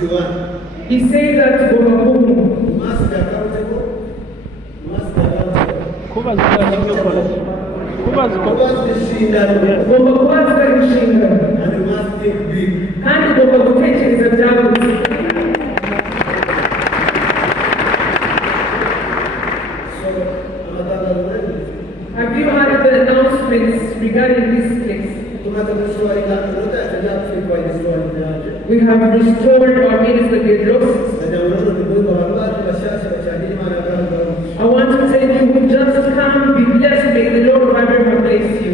be one. He said that You must be accountable. You must be accountable. And you must think big. Have you heard the announcements regarding this case? We have restored our minister Gedros. I want to tell you, who just come, be blessed, may the Lord of Abraham bless you.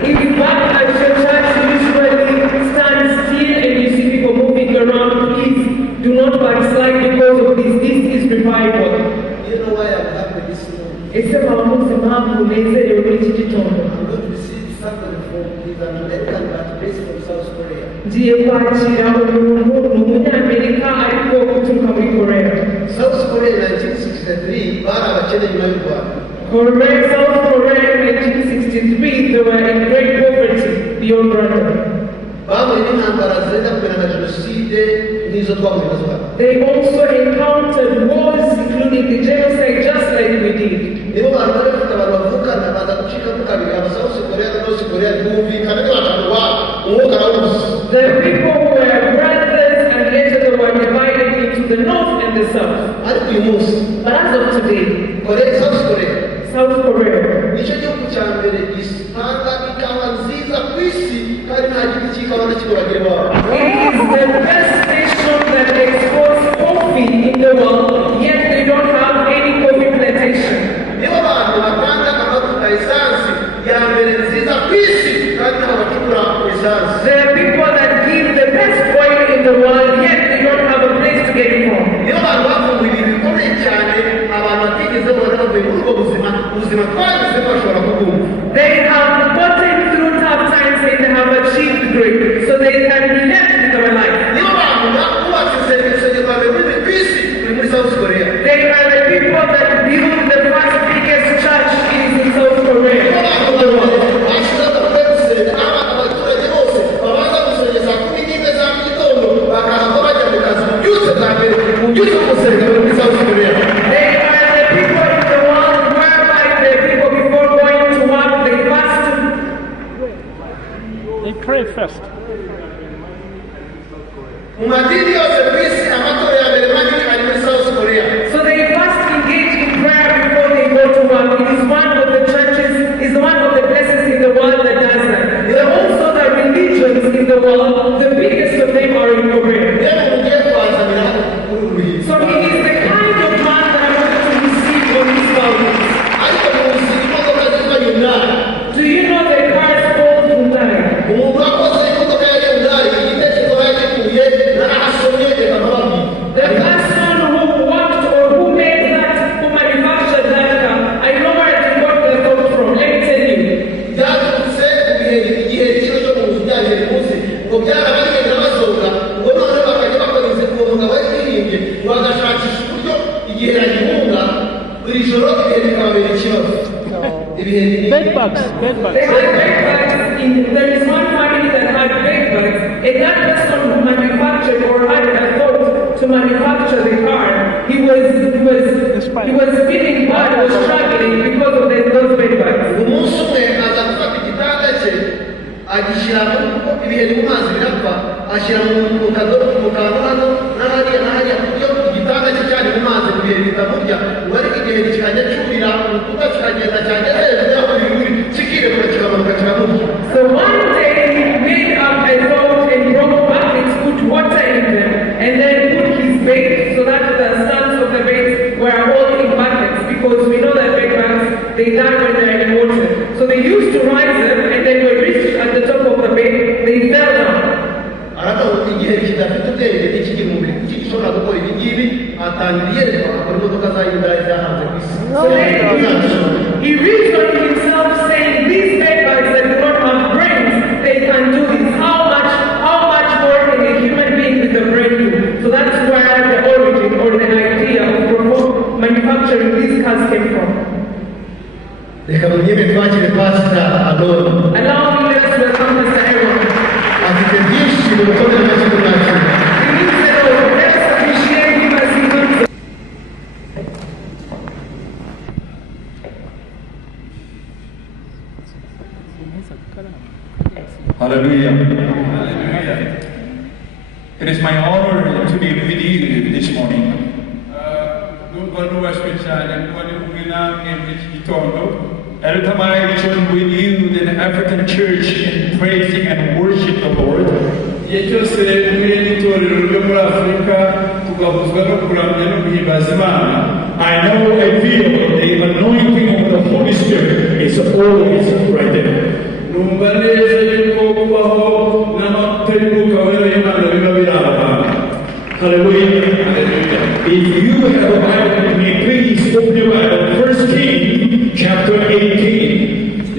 If you back at your church, usually stand still and you see people moving around, please do not backslide because of this. This is revival. You know why I'm happy this morning? Ese maamuzi mpamvu unezerewe muri iki gitondo. I'm going to receive somebody from he's an American but based from South Korea. Ngiye kwakira umuntu ni umunyamerika ariko uturuka muri Korea. South Korea 1963 bari abakene nyuma y'u Rwanda. South Korea in 1963 they were in great poverty beyond Rwanda. Bahuye n'intambara zenda kumera na jenoside n'izo twahuye nazo hano. They also encountered wars including the genocide just like we did. Nibo bantu bari bafite abantu bavukana baza gucika mu kabiri aba South Korea na North Korea bumvikana n'abantu umwuka arawuzi. The people who were brothers and later they were divided into the north and the south. Ariko uyu munsi but as of today, South Korea nicyo gihugu cya mbere gisanga ikawa nziza ku isi kandi nta giti cy'ikawa na kimwe bagira iwabo. It is the best nation that exports coffee in the world, yet they don't have any coffee plantation. Nibo bantu batanga amavuta esansi ya mbere nziza ku isi kandi nta bacukura esansi. There are people that give the best oil in the world, yet they don't have a place to get it from. Nibo bantu bavumbuye ibintu bikomeye cyane abantu batigeze babona bavuye muri ubwo ubuzima twagize bashobora kubumva. They have gotten through tough times and they have achieved great, so they can relate with our life. Nibo bantu bubatse urusengero rwa mbere ku isi muri South Korea. They are the people that build the first biggest church in South Korea. Bashyizeho gusenga n'abana abaturage bose babanza gusengera saa 11 za mu gitondo bakahava bajya mu kazi mu byutse bwa mbere mu byutse gusenga muri South Korea. They are the people in the world whereby the people before going to work they fast. They pray first. Mu madini yose ku isi amatora ya mbere manini ari muri South Korea. So they first engage in prayer before they go to work. It is one of the churches, is one of the places in the world that does that. There are also the religions in the world, the biggest of them are in Korea. So he is the kind of man that I want to receive on his values. Do you know the cars called Hyundai? The person who worked or who made that, who manufactured that car, I know where they got the thought from. Let me tell you. Bed bugs. They had bed bugs. There is one family that had bed bugs, and that person who manufactured or had a thought to manufacture the car, he was feeling bad, was struggling because of those bed bugs. agishyira ibihe mu mazi birapfa ashyira mu kantu hano n'ahariya kuburyo igitanda cye cyane mu mazi mu bihe bitamurya ngo ariko igihe kikajya cyurira urukuta kikagenda cyajya hejuru y'aho biri kikirekura kikamanuka kiramurya. So one day he made up a boat and broke buckets, put water in them, and then put his bait so that the sons of the bait were all in buckets because we know that bed bugs, they die when they're in water. So they used to rise them and then they reached at the top of the bed, they fell down. igihe kidafite ubwenge n'ikiri mu mubiri kuki gishobora gukora ibi ngibi atangira yerekwa akora imodoka za Hyundai zahanze ku isi. He reached Pastor Alon Allow me to welcome Pastor Aaron. afite byinshi mu gukomera amashyi mwakira. We need to know, let's appreciate him as he comes. Hallelujah. It is my honor to be with you this morning. Every time I join with you in the African church in praising and worship the Lord, I know, I feel the anointing of the Holy Spirit is always right there. Hallelujah. If you have a Bible with me, please open your Bible. 1 Kings chapter 18.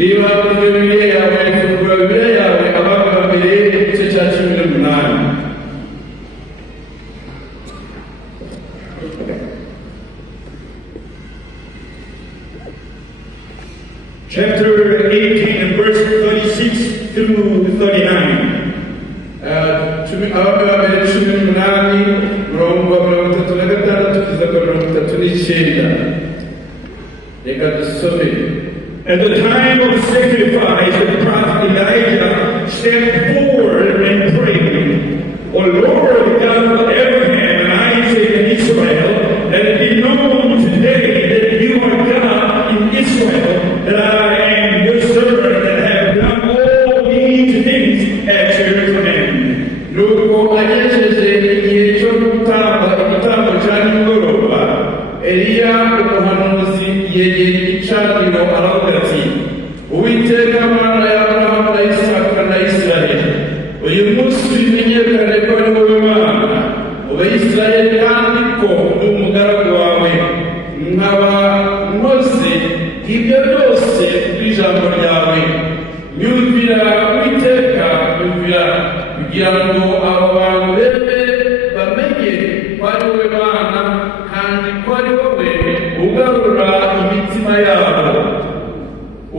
Chapter 18 and verse 36 through 39. At the time of sacrifice, the prophet Elijah stepped forward and prayed, O Lord God of Abraham and Isaac and Israel, let it be known today that you are God in Israel, that I am your servant and have done all these things at your command. Uwiteka Mana ya Abrahamu na Isaka na Israeli, uyu munsi bimenyekane ko ari wowe Mana uba Israeli kandi ko uri umugaragu wawe, nkaba nkoze ibyo byose by'ijambo ryawe. Nyumvira Uwiteka, nyumvira, kugira ngo abo bantu bebe bamenye ko ari wowe Mana kandi ko ari wowe ugarura imitima yabo.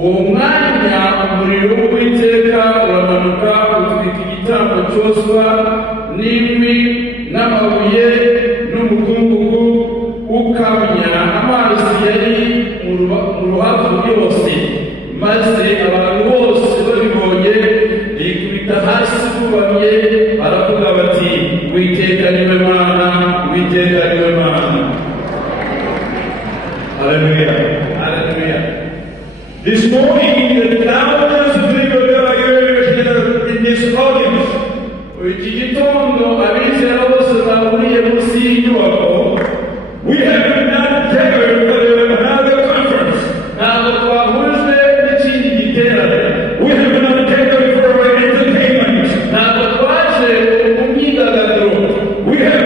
Uwo mwanya umuriro w'Uwiteka uramanuka utwika igitambo cyoswa n'inkwi n'amabuye n'umukungugu, ukamya amazi yari mu ruhavu yose, maze abantu bose babibonye bikubita hasi bubamye baravuga bati, Uwiteka niwe Mana, Uwiteka niwe Mana. Hallelujah. Hallelujah. This morning, the thousands of people that are here in this audience, Iki gitondo abizera bose bahuriye munsi y'inyubako, we have not gathered for another conference. ntabwo twahujwe n'ikindi giterane, We have not gathered for entertainment. ntabwo twaje mu myidagaduro, We have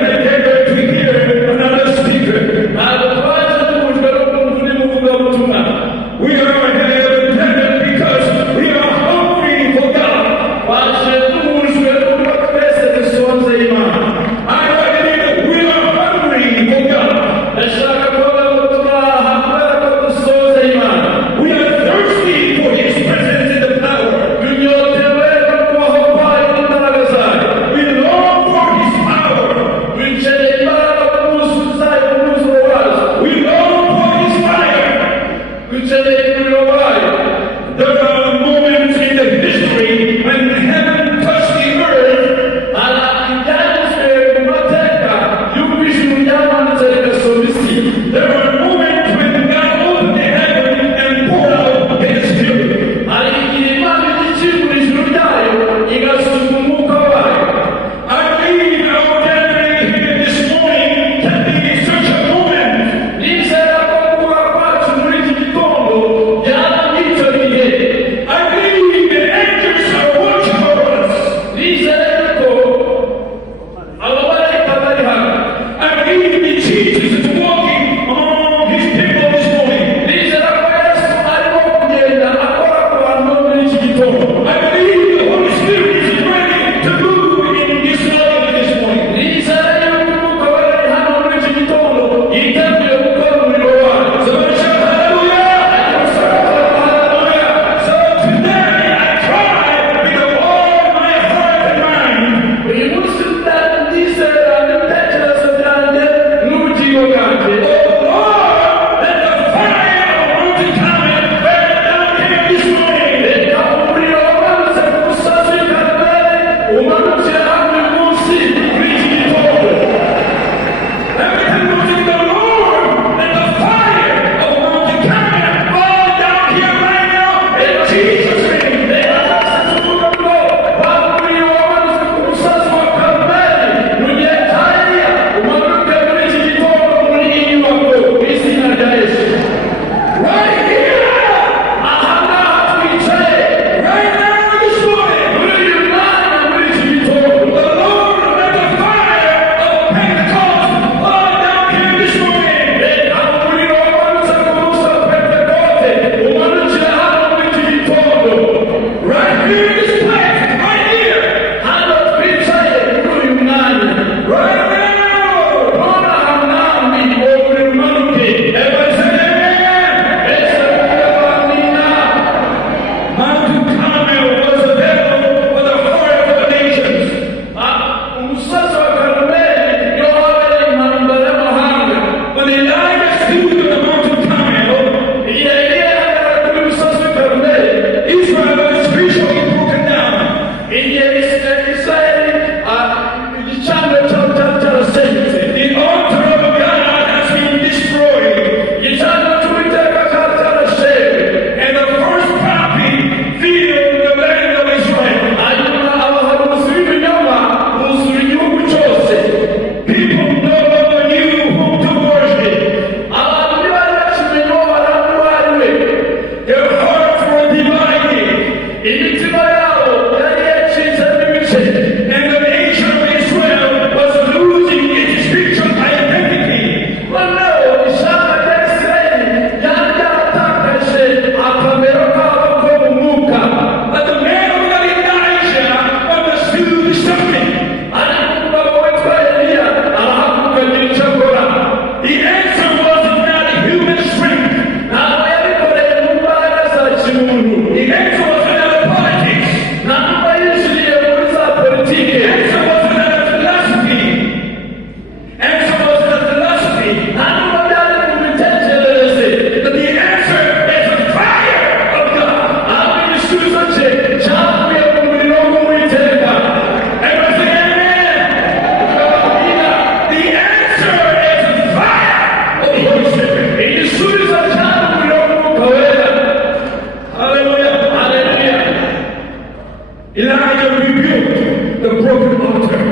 Elijah rebuilt the broken altar.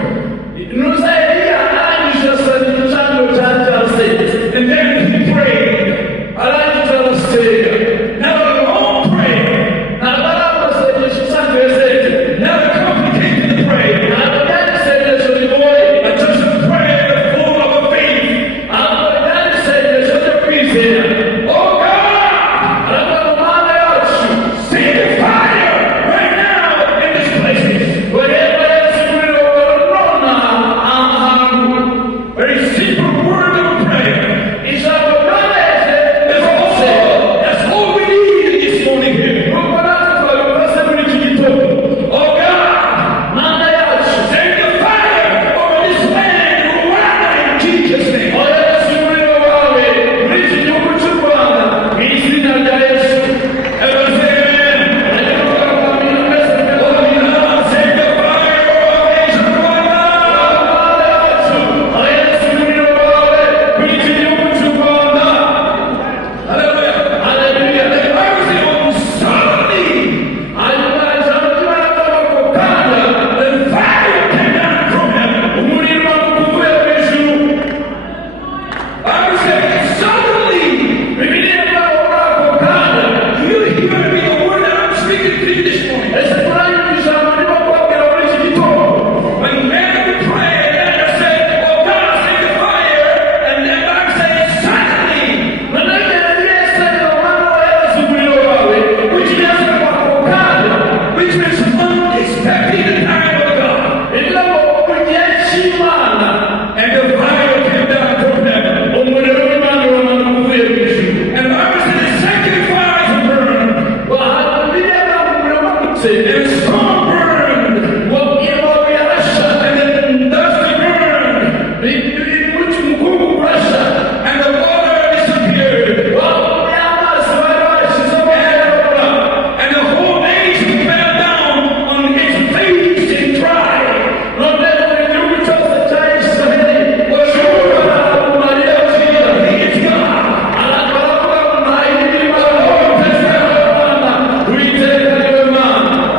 nusa Eliya arangije asana igicaniro cyari cyarasenyutse, And then he prayed. arangije arasenga. Now a long prayer. Ntabwo ari amasengesho usanzwe yasenze, Now a complicated prayer. ntabwo byari isengesho rigoye, But just a prayer full of faith. ahubwo byari isengesho ryo kwizera. Oh God, Aravuga ngo Mana yacu, send the fire right now in this place. urebe Yesu umuriro wawe nonaha aha hantu. Very simple word of prayer. Ijambo ryoroheje That's all we need this morning here. nuko natwe twabikoze muri iki gitondo. Oh God, Mana yacu, send the fire over this land right now in Jesus' name. ohereza umuriro wawe muri iki gihugu cy'u Rwanda mu izina rya Yesu. Everyone say amen. Hanyuma tukavuga twese Oh God, send the fire over Nation Rwanda. Mana yacu, ohereza umuriro wawe muri iki gihugu cy'u Rwanda. Hallelujah. Haleluya. The Bible says, oh, suddenly Hanyuma ijambo ry'Imana rivuga ko kandi the fire came down from heaven. umuriro uvuye mu ijuru. Bible says, suddenly. Bibiliya ivuga ko muri ako kanya, Do you hear me? The word that I'm speaking to you this morning. ese turanyumva ijambo ririmo kubabwira muri iki gitondo. When Mary prayed, Mary said, oh God, send the fire. And then Bible says, suddenly. Which means unexpected time of God. And the fire came down from heaven. And Bible says the second fire burned. And the storm burned. And then dust burned. And the water disappeared. And the whole nation fell down on its face and cried.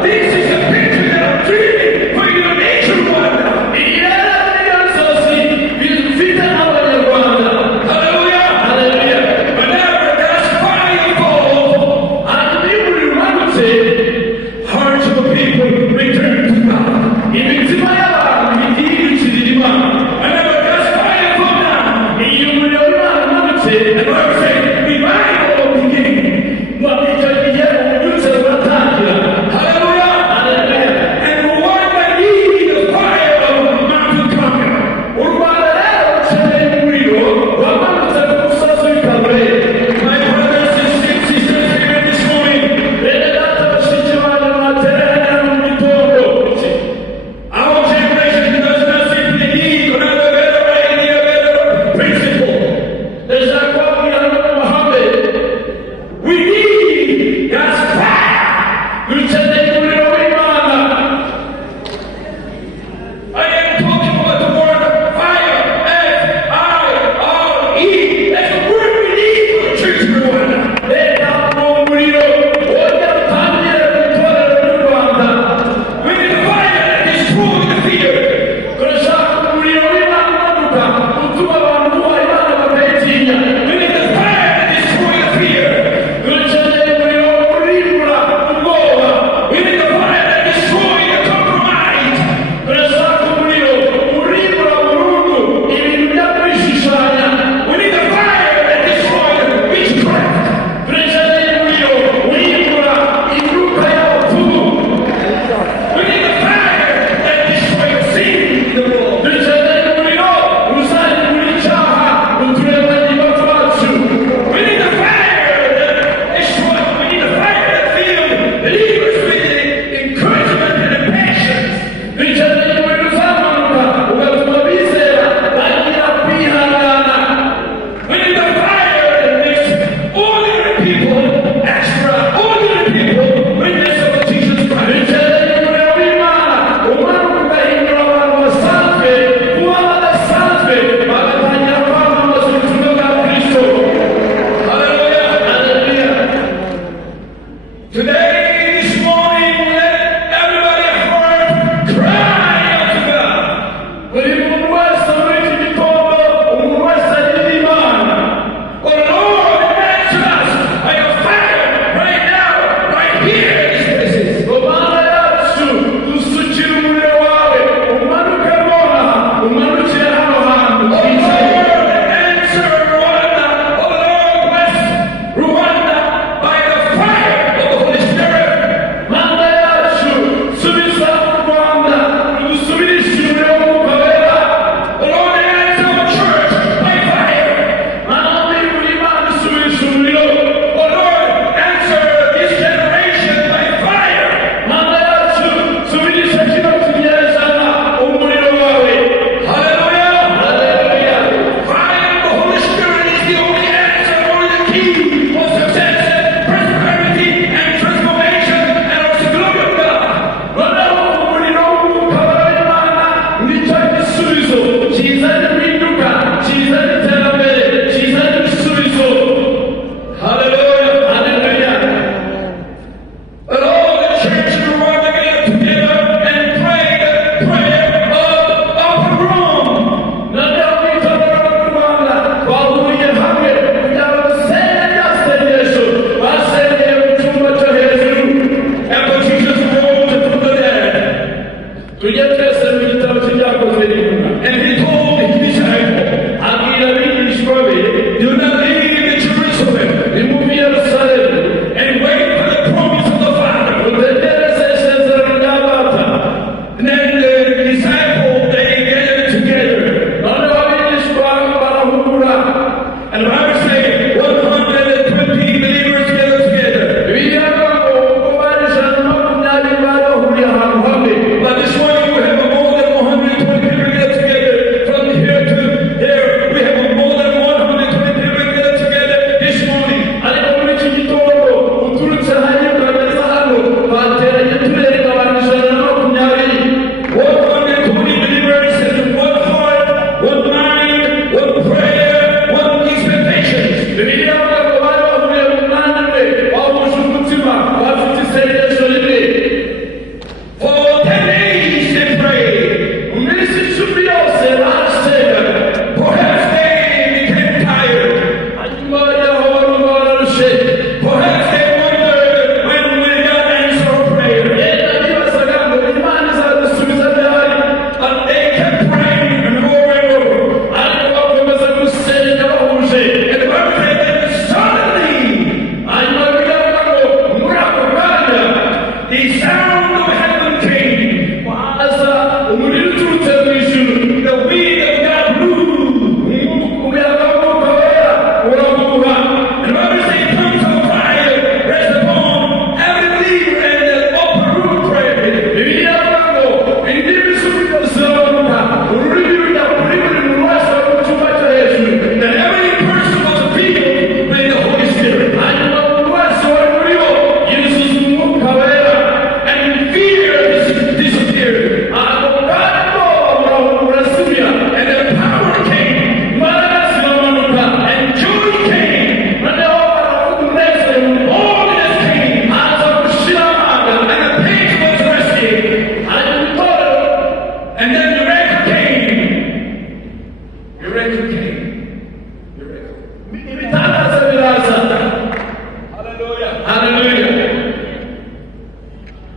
This is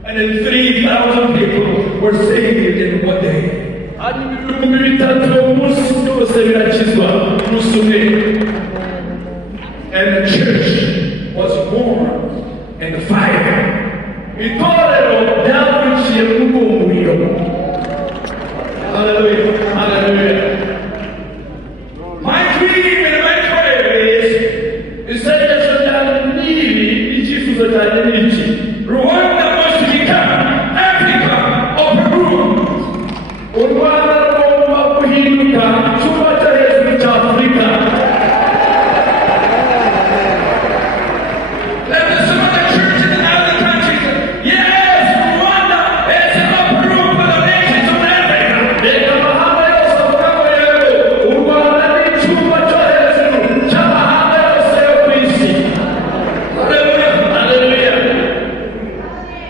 And then 3,000 people were saved in one day. And the church was born in the fire. Hallelujah. Hallelujah. My dream and my prayer is that Rwanda must become Africa or Peru. Rwanda rugomba guhinduka icyumba cyo hejuru cya Afurika. Let the some other churches in other countries, yes, Rwanda is not Peru for the nations of Africa. Reka amahanga yose avuga ngo yego, u Rwanda ni icyumba cyo hejuru cy'amahanga yose yo ku isi. Hallelujah, hallelujah.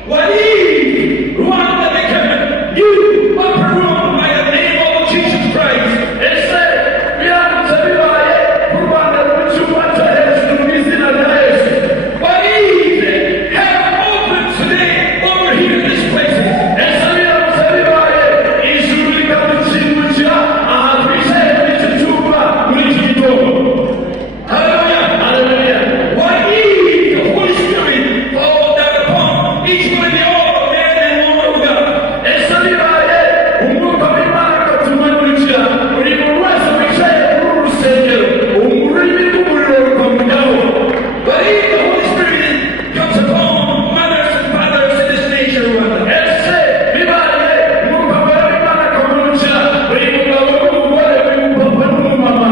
What is Rwanda becoming you upper room by the name of Jesus Christ? And say, we are to be like Rwanda, which you want to have to be in a place. What is it? Have open today over here in this place. And so we are to be like, is you really coming to see what you are? We say, we should do what we need to do. Hallelujah, hallelujah. What is the Holy Spirit fall down upon each one of the all men and women of God? And so we are here, umwuka w'Imana akatumurikira, buri muntu wese wicaye kuri uru rusengero, ururimi rw'umuriro rukamugaho. But if the Holy Spirit comes upon mothers and fathers in this nation, Rwanda, and say, bibaye, umwuka w'Imana akamurikira, buri mugabo n'umugore, buri mupapa n'umumama.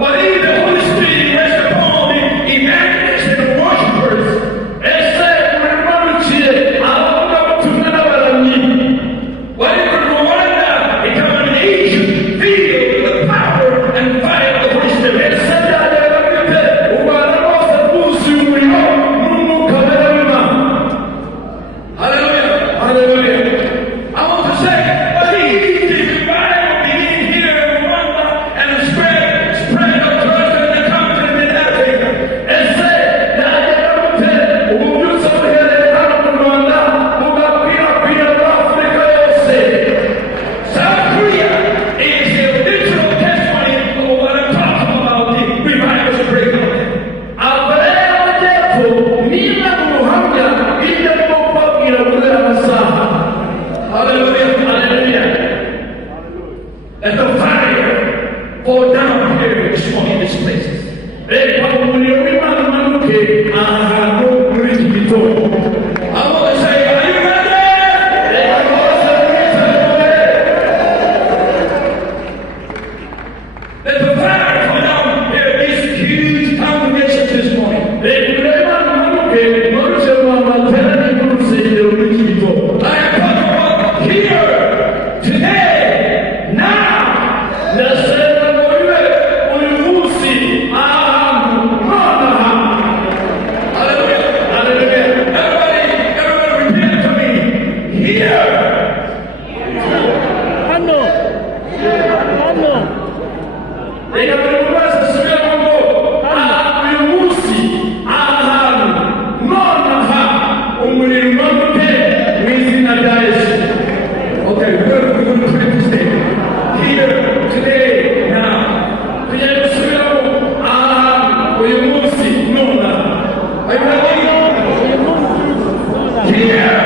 But if the Holy Spirit rests upon the evangelists and the worshipers, and say, murimurikire, abavuga ubutumwa n'abaramyi. What if Rwanda become an nation filled with the power and fire of the Holy Spirit? And say that they are going to u Rwanda rwose rwuzuye umuriro n'umwuka wera w'Imana. Hallelujah, hallelujah. I want to say, but if the revival begin here in Rwanda and spread across the continent in Africa, and say that they are going to ububyutse buhereye hano mu Rwanda bugakwirakwira muri Afurika yose. South Korea is a literal testimony of what I'm talking about, the revival break out. Korea y'Amajyepfo ni imwe mu buhamya bw'ibyo ndimo kubabwira muri aya masaha. Hallelujah, hallelujah. Let the fire fall down here this morning in this place. Reka umuriro w'Imana umanuke aha hantu muri iki gitondo. I want to say, are you ready? Reka rwose mwiteguye. Let the fire come down here, this huge congregation this morning. Reka umuriro w'Imana umanuke umanuke mu materaniro y'urusengero muri iki gitondo. I am talking about here, today, now. Nasema wewe uyu munsi ahantu nonaha. Hallelujah, hallelujah. Everybody repeat to me. Here. Reka buri wese asubire mu ngo uyu munsi ahantu nonaha umuriro umanuke mu izina rya Yesu. Okay, we're going to pray this day. Here, today, now. Tugiye gusubiramo ahantu uyu munsi nonaha. Are you ready? Here.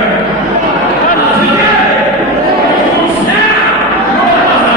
Today. Now. Nonaha.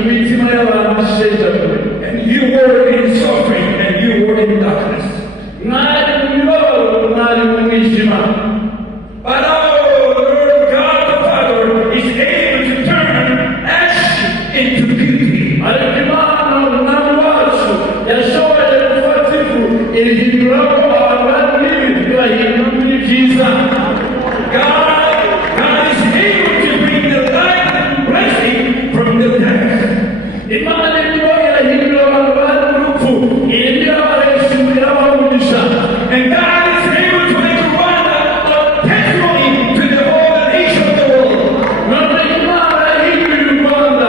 imitima y'abantu ishenjaguwe. And you were in suffering and you were in darkness. Mwari mu mibabaro, mwari mu mwijima. But our Lord God the Father is able to turn ash into beauty. Ariko Imana umwami wacu yashoboye gufata ivu irihinduramo abantu bari bibi ibahindura muri byiza. God is able to bring the life and blessing from the death. Imana niyo irahindura abantu bari mu rupfu ihindura barayishimira bamugisha. And God is able to make Rwanda a testimony to the whole nation of the world. None Imana yahinduye u Rwanda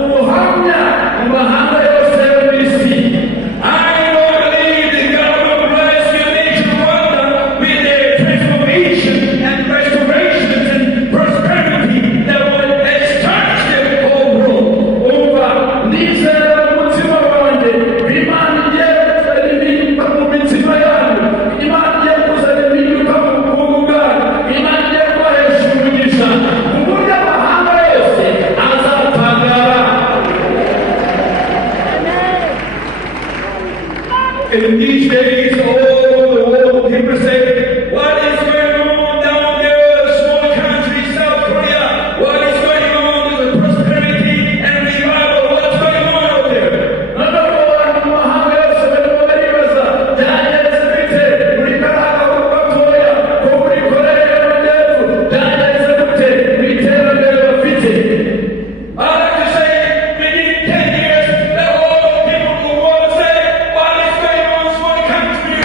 ubuhamya mu mahanga yose yo ku isi. I believe that God will bless your nation Rwanda with their transformation and restorations and prosperity that will establish the whole world. Umva nizera mu mutima wanjye Imana igiye kuzana impinduka mu mitima yanyu. Imana igiye kuzana impinduka mu bukungu bwanyu. Imana igiye kubahesha umugisha ku buryo amahanga yose azatangara. In these days, all over the world, people say, what is going on down there, small country, South Korea? What is going on with the prosperity and revival? What's going on out there? Noneho abantu mu mahanga yose barimo baribaza byagenze bite muri kariya gahugu gatoya ko muri Koreya y'Amajyepfo, byagenze gute mu iterambere bafite. I like to say, within 10 years, that all people will want to say, what is going on, small country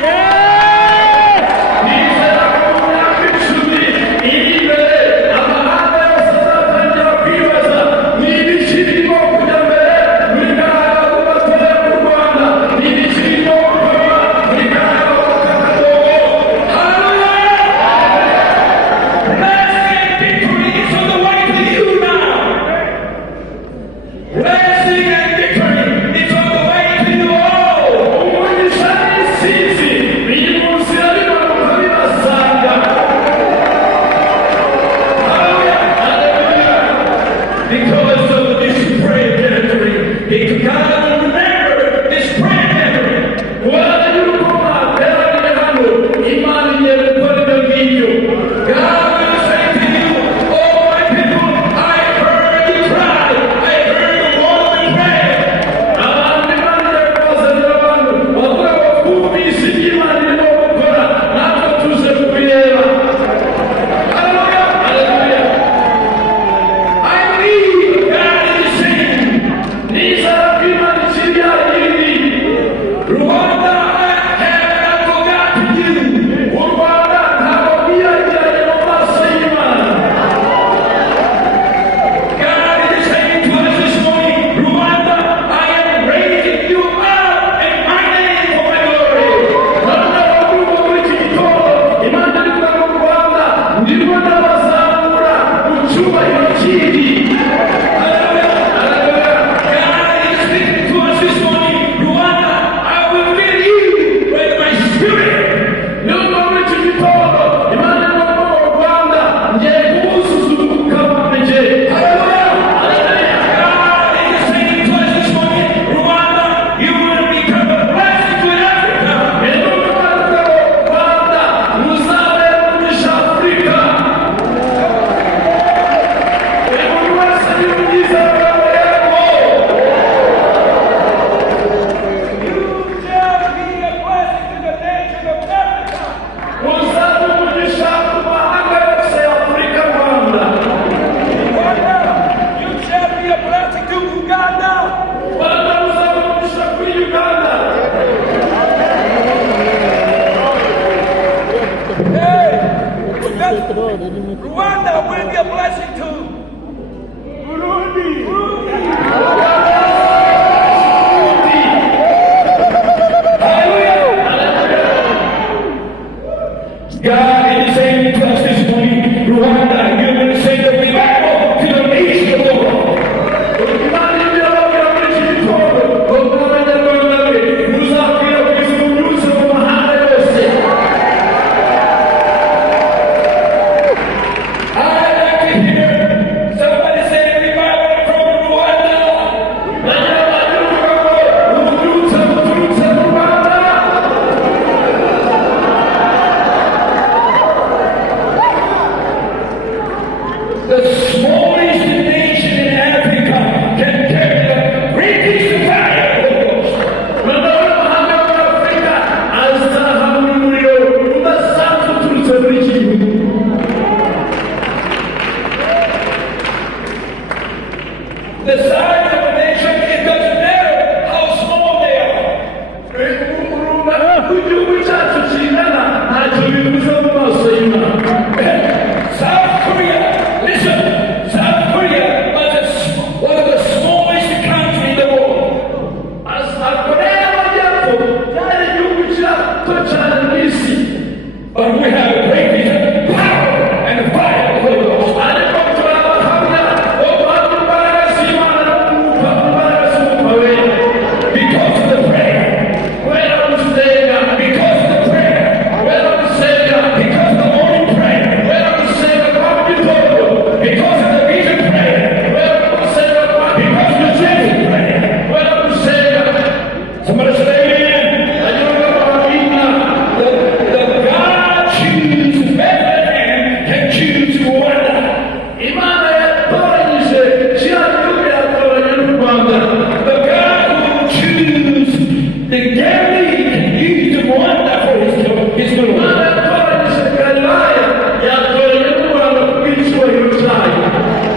his glory. Imana yatoranyije Galilaya yatoranya n'u Rwanda kubw'icyubahiro cyayo.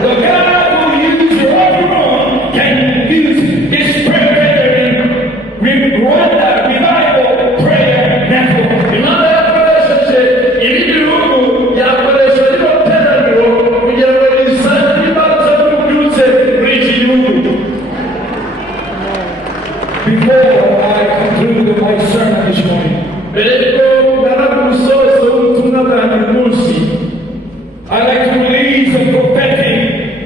The God who used Rome can use his prayer in Rwanda revival prayer network. Imana yakoresheje ibi bihugu yakoresha rino teraniro kugira ngo risane imbaraga z'ububyutse muri iki gihugu. Before I conclude my sermon this morning, Mbere yuko ngana ku musozo w'ubutumwa bwanjye uyu munsi, I'd like to release a prophetic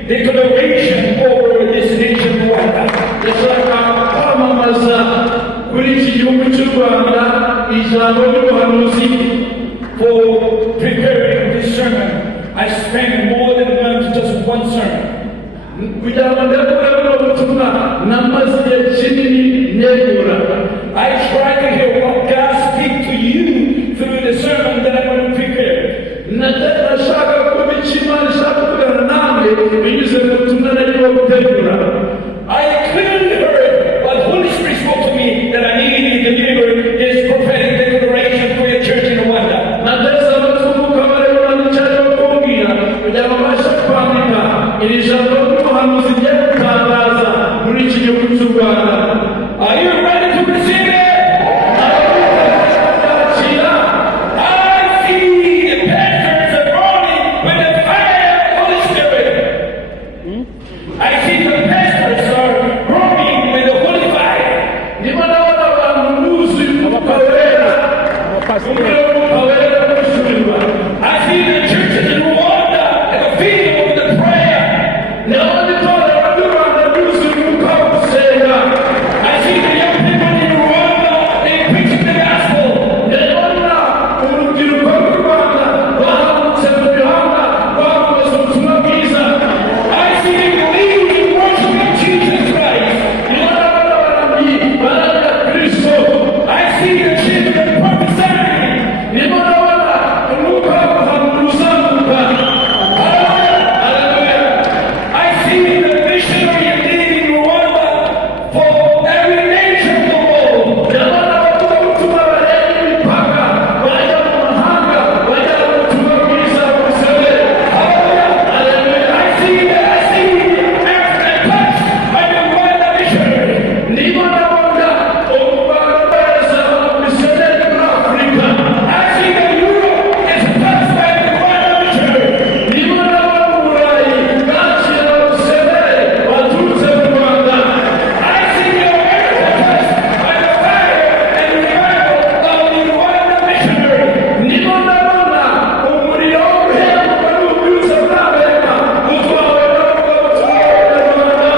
declaration over this nation Rwanda. ndashaka kwamamaza kuri iki gihugu cy'u Rwanda ijambo ry'ubuhanuzi. For preparing this sermon, I spent more than a month just one sermon. Kugira ngo ndekure buno butumwa namaze igihe kinini negura. I try to hear what God speaks to you through the sermon that I'm going to prepare. Ndashaka kumva icyo Imana ishaka kuvugana nawe binyuze mu butumwa narimo gutegura. I clearly heard what the Holy Spirit spoke to me that I needed to deliver this prophetic declaration for your church in Rwanda. Nateza abatumuka bareba n'icyaje kumbwira kugira ngo mbashe kwandika iri jambo ry'ubuhanuzi rigiye gutangaza muri iki gihugu cy'u Rwanda. Are you ready to receive it? Yakira. I see the pastors are burning with the fire of the Holy Spirit. I see the pastors are burning with the holy fire. Ndimo ndabona abantu buzuye umwuka wera. Umuriro w'umwuka wera wishyurirwa. I see the churches in Rwanda at the feet of the prayer. Ndabona itorero ry'u Rwanda ryuzuye umwuka wo gusenga. I see the young people in Rwanda, they preaching the gospel. Ndabona urubyiruko rw'u Rwanda bahagurutse mu mihanda bamamaza ubutumwa bwiza. I see them leading worship of Jesus Christ. Ndimo ndabona abaramyi baramya Kristo. I see the children prophesying. Ndimo ndabona umwuka wo guhanura uzamuka. Haleluya. I see the missionary leading Rwanda for every nation of the world. Ndabona abavugabutumwa barenga imipaka bajya mu mahanga bajya mu butumwa bwiza busabe. Haleluya. I see the African touch by the Rwanda missionary. Ndimo ndabona umubano weza abamisiyoneri muri Afurika. I see that Europe is touched by the Rwanda missionary. Ndimo ndabona Uburayi bwakira abamisiyoneri baturutse mu Rwanda. I see the America touched by the fire and revival of the Rwanda missionary. Ndimo ndabona umuriro wo guhembuka n'ububyutse muri Amerika utwawe n'abavugabutumwa b'Abanyarwanda.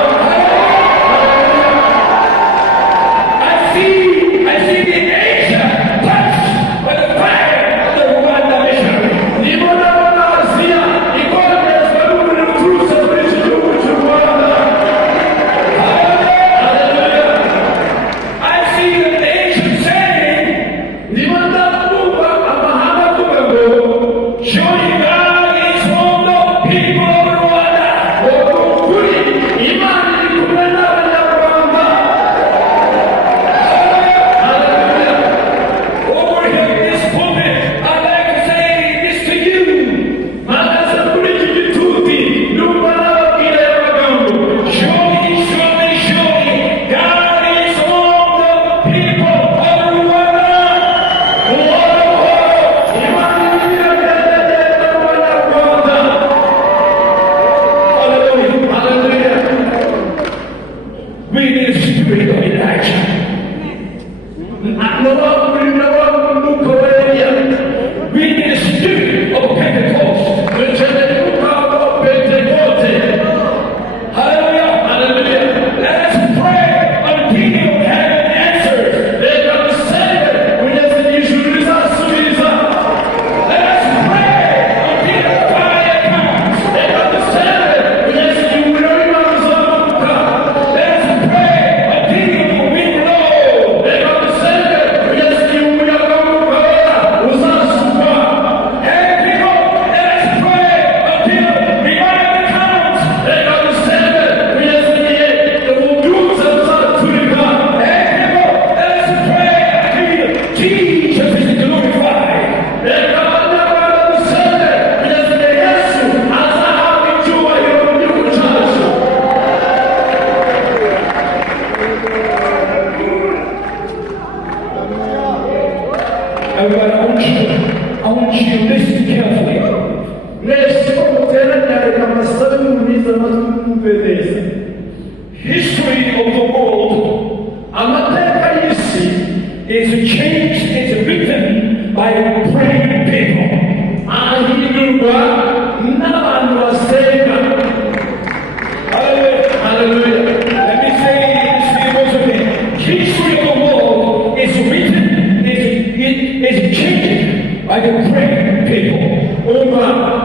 I see the Asia touched by the fire of the Rwanda missionary. Ndimo ndabona Aziya ikoreshwa n'umuriro uturutse muri iki gihugu cy'u Rwanda. Haleluya. I see the nation saying, Ndimo ndabumva amahanga avuga ngo surely God is among the people of Rwanda. ukuri Imana iri kumwe n'Abanyarwanda. Haleluya. Over here in this pulpit, I'd like to say this to you. Mpagaze kuri iki gituti ndumva nababwira aya magambo. Surely, surely, surely, God is among the people of Rwanda. Imana iragendagenda mu Banyarwanda. Hallelujah. Haleluya. We need a spirit of Elijah. Umwuka wa Eliya. We need a spirit of Pentecost. Dukeneye umwuka wa Pentekote. Hallelujah. Haleluya. Let us pray until heaven answers. Reka dusenge kugeza igihe ijuru rizasubiza. Let us pray until the fire comes. Reka dusenge kugeza igihe umuriro w'Imana uzamuka. Let us pray until the wind blows. Reka dusenge kugeza igihe umuyaga Everybody, I want you to listen carefully. History of the world is changed, is written by praying people. Hallelujah. Let me say this once again. History of the world is written, is changed by the praying people.